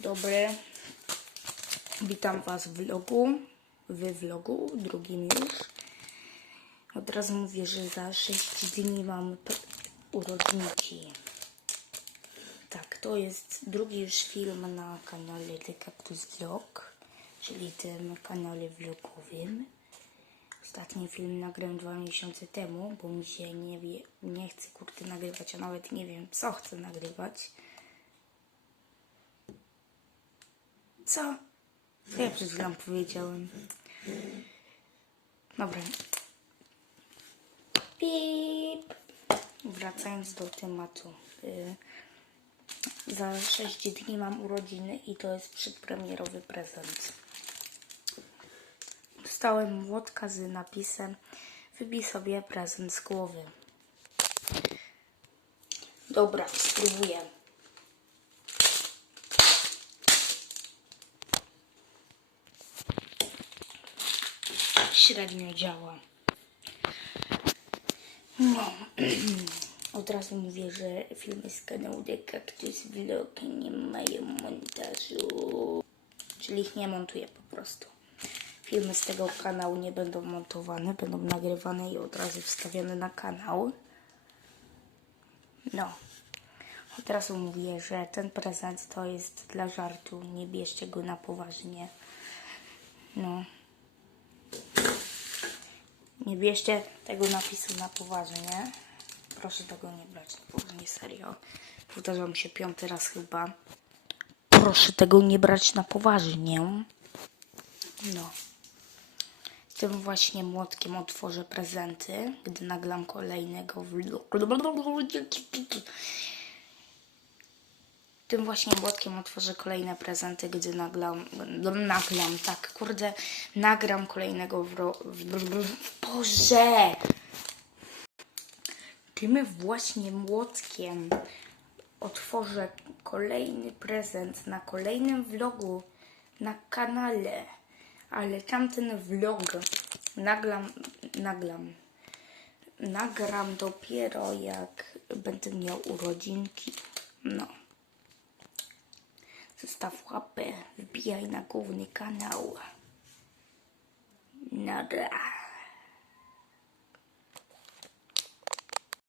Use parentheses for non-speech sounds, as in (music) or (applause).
dobry. Witam Was w vlogu. W vlogu, drugim już. Od razu mówię, że za 6 dni mam urodzinki. Tak, to jest drugi już film na kanale The Cactus Vlog, czyli tym kanale vlogowym. Ostatni film nagrałem dwa miesiące temu, bo mi się nie wie, nie chce nagrywać, a nawet nie wiem co chcę nagrywać. Co? Ja przed chwilą powiedziałem? Dobra. Pip. Wracając do tematu. Y, za 6 dni mam urodziny i to jest przedpremierowy prezent. Dostałem młotka z napisem Wybij sobie prezent z głowy. Dobra, spróbuję. Średnio działa. No. (clears throat) Od razu mówię, że filmy z kanału The Cactus Vlog nie mają montażu. Czyli ich nie montuję po prostu. Filmy z tego kanału nie będą montowane, będą nagrywane i od razu wstawione na kanał. No. Od razu mówię, że ten prezent to jest dla żartu. Nie bierzcie go na poważnie. No. Nie bierzcie tego napisu na poważnie. Proszę tego nie brać na poważnie, serio. Powtarzam się piąty raz chyba. Proszę tego nie brać na poważnie. No. Tym właśnie młotkiem otworzę prezenty, gdy naglam kolejnego vlogu. Tym właśnie młotkiem otworzę kolejne prezenty, gdy naglam, naglam, tak, kurde, nagram kolejnego wro... Boże! Tym właśnie młotkiem otworzę kolejny prezent na kolejnym vlogu na kanale. Ale tamten vlog naglam, naglam, nagram dopiero jak będę miał urodzinki. No. Zostaw łapę, wbijaj na główny kanał. Nara.